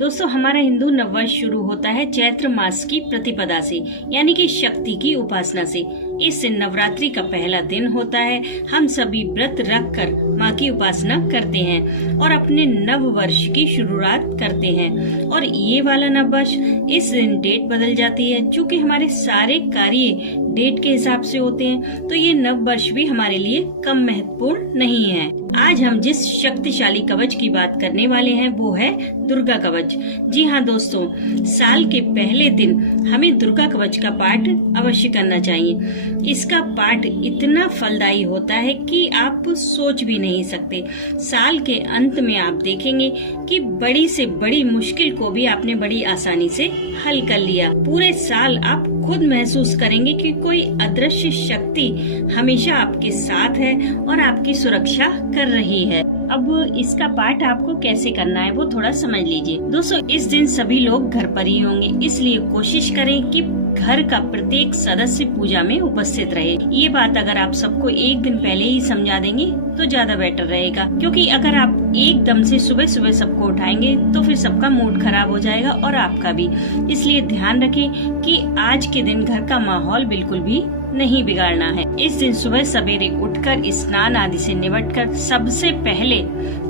दोस्तों, हमारा हिंदू नववर्ष शुरू होता है चैत्र मास की प्रतिपदा से, यानी कि शक्ति की उपासना से। इस नवरात्रि का पहला दिन होता है। हम सभी व्रत रखकर माँ की उपासना करते हैं और अपने नव वर्ष की शुरुआत करते हैं। और ये वाला नव वर्ष, इस दिन डेट बदल जाती है। चूँकि हमारे सारे कार्य डेट के हिसाब से होते हैं, तो ये नव वर्ष भी हमारे लिए कम महत्वपूर्ण नहीं है। आज हम जिस शक्तिशाली कवच की बात करने वाले हैं वो है दुर्गा कवच। जी हाँ दोस्तों, साल के पहले दिन हमें दुर्गा कवच का पाठ अवश्य करना चाहिए। इसका पाठ इतना फलदायी होता है कि आप सोच भी नहीं सकते। साल के अंत में आप देखेंगे कि बड़ी से बड़ी मुश्किल को भी आपने बड़ी आसानी से हल कर लिया। पूरे साल आप खुद महसूस करेंगे कि कोई अदृश्य शक्ति हमेशा आपके साथ है और आपकी सुरक्षा कर रही है। अब इसका पाठ आपको कैसे करना है वो थोड़ा समझ लीजिए। दोस्तों, इस दिन सभी लोग घर पर ही होंगे, इसलिए कोशिश करें कि घर का प्रत्येक सदस्य पूजा में उपस्थित रहे। ये बात अगर आप सबको एक दिन पहले ही समझा देंगे तो ज्यादा बेटर रहेगा, क्योंकि अगर आप एकदम से सुबह सुबह सबको उठाएंगे तो फिर सबका मूड खराब हो जाएगा और आपका भी। इसलिए ध्यान रखें कि आज के दिन घर का माहौल बिल्कुल भी नहीं बिगाड़ना है। इस दिन सुबह सवेरे उठकर स्नान आदि से निपटकर सबसे पहले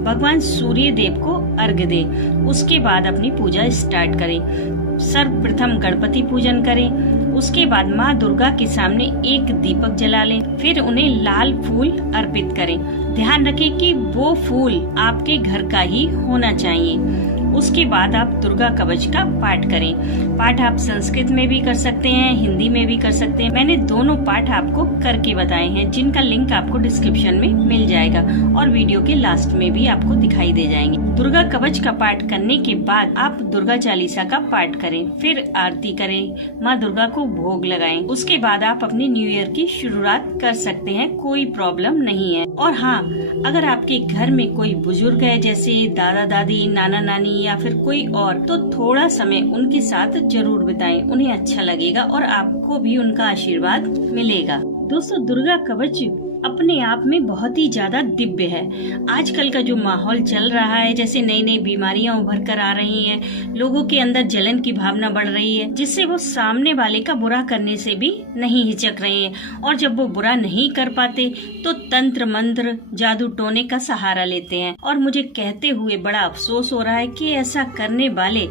भगवान सूर्य देव को अर्घ्य दें। उसके बाद अपनी पूजा स्टार्ट करें। सर्वप्रथम गणपति पूजन करें। उसके बाद माँ दुर्गा के सामने एक दीपक जला लें। फिर उन्हें लाल फूल अर्पित करें। ध्यान रखें कि वो फूल आपके घर का ही होना चाहिए। उसके बाद आप दुर्गा कवच का पाठ करें। पाठ आप संस्कृत में भी कर सकते हैं, हिंदी में भी कर सकते हैं। मैंने दोनों पाठ आपको करके बताए हैं, जिनका लिंक आपको डिस्क्रिप्शन में मिल जाएगा और वीडियो के लास्ट में भी आपको दिखाई दे जाएंगे। दुर्गा कवच का पाठ करने के बाद आप दुर्गा चालीसा का पाठ करें, फिर आरती करें, माँ दुर्गा को भोग लगाएं। उसके बाद आप अपनी न्यू ईयर की शुरुआत कर सकते हैं, कोई प्रॉब्लम नहीं है। और हाँ, अगर आपके घर में कोई बुजुर्ग है, जैसे दादा दादी, नाना नानी या फिर कोई और, तो थोड़ा समय उनके साथ जरूर बिताएं। उन्हें अच्छा लगेगा और आपको भी उनका आशीर्वाद मिलेगा। दोस्तों, दुर्गा कवच अपने आप में बहुत ही ज्यादा दिव्य है। आजकल का जो माहौल चल रहा है, जैसे नई नई बीमारियां उभर कर आ रही हैं, लोगों के अंदर जलन की भावना बढ़ रही है, जिससे वो सामने वाले का बुरा करने से भी नहीं हिचक रहे हैं। और जब वो बुरा नहीं कर पाते तो तंत्र मंत्र, जादू टोने का सहारा लेते हैं। और मुझे कहते हुए बड़ा अफसोस हो रहा है कि ऐसा करने वाले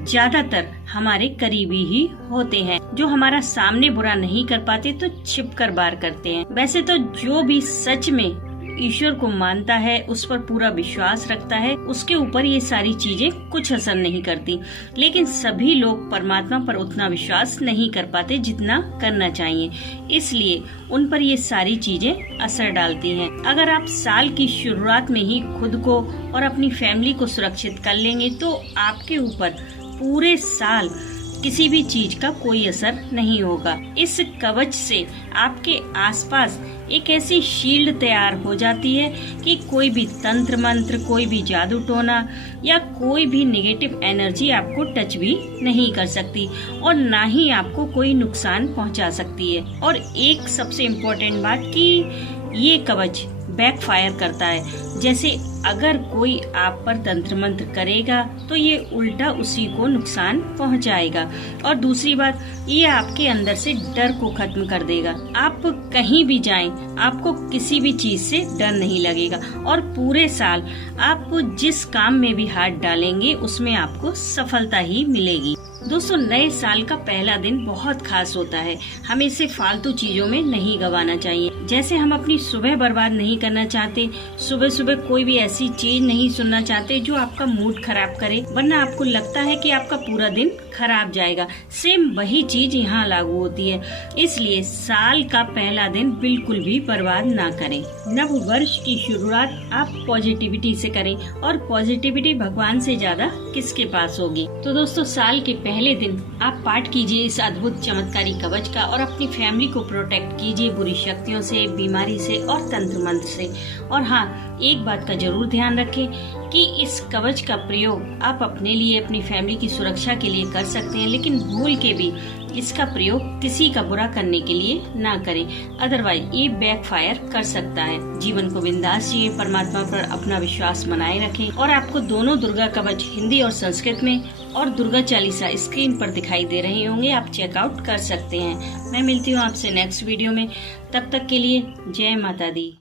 ज्यादातर हमारे करीबी ही होते हैं। जो हमारा सामने बुरा नहीं कर पाते तो छिप कर बार करते हैं। वैसे तो जो भी सच में ईश्वर को मानता है, उस पर पूरा विश्वास रखता है, उसके ऊपर ये सारी चीजें कुछ असर नहीं करती। लेकिन सभी लोग परमात्मा पर उतना विश्वास नहीं कर पाते जितना करना चाहिए, इसलिए उन पर ये सारी चीजें असर डालती हैं। अगर आप साल की शुरुआत में ही खुद को और अपनी फैमिली को सुरक्षित कर लेंगे तो आपके ऊपर पूरे साल किसी भी चीज का कोई असर नहीं होगा। इस कवच से आपके आसपास एक ऐसी शील्ड तैयार हो जाती है कि कोई भी तंत्र मंत्र, कोई भी जादू टोना या कोई भी नेगेटिव एनर्जी आपको टच भी नहीं कर सकती और ना ही आपको कोई नुकसान पहुंचा सकती है। और एक सबसे इम्पोर्टेंट बात कि ये कवच बैकफायर करता है। जैसे अगर कोई आप पर तंत्र मंत्र करेगा तो ये उल्टा उसी को नुकसान पहुंचाएगा। और दूसरी बात, ये आपके अंदर से डर को खत्म कर देगा। आप कहीं भी जाएं, आपको किसी भी चीज से डर नहीं लगेगा और पूरे साल आप जिस काम में भी हाथ डालेंगे उसमें आपको सफलता ही मिलेगी। दोस्तों, नए साल का पहला दिन बहुत खास होता है। हमें इसे फालतू चीजों में नहीं गंवाना चाहिए। जैसे हम अपनी सुबह बर्बाद नहीं करना चाहते, सुबह सुबह कोई भी ऐसी चीज नहीं सुनना चाहते जो आपका मूड खराब करे, वरना आपको लगता है कि आपका पूरा दिन खराब जाएगा। सेम वही चीज यहाँ लागू होती है। इसलिए साल का पहला दिन बिल्कुल भी बर्बाद ना करें। नव वर्ष की शुरुआत आप पॉजिटिविटी से करें और पॉजिटिविटी भगवान से ज्यादा किसके पास होगी। तो दोस्तों, साल के पहले दिन आप पाठ कीजिए इस अद्भुत चमत्कारी कवच का और अपनी फैमिली को प्रोटेक्ट कीजिए बुरी शक्तियों से, बीमारी से और तंत्र मंत्र से। और हाँ, एक बात का जरूर ध्यान रखें कि इस कवच का प्रयोग आप अपने लिए, अपनी फैमिली की सुरक्षा के लिए कर सकते हैं, लेकिन भूल के भी इसका प्रयोग किसी का बुरा करने के लिए ना करें, अदरवाइज ये बैकफायर कर सकता है। जीवन को बिंदास जिए, परमात्मा पर अपना विश्वास बनाए रखें। और आपको दोनों दुर्गा कवच हिंदी और संस्कृत में और दुर्गा चालीसा स्क्रीन पर दिखाई दे रहे होंगे, आप चेकआउट कर सकते हैं। मैं मिलती हूँ आपसे नेक्स्ट वीडियो में, तब तक के लिए जय माता दी।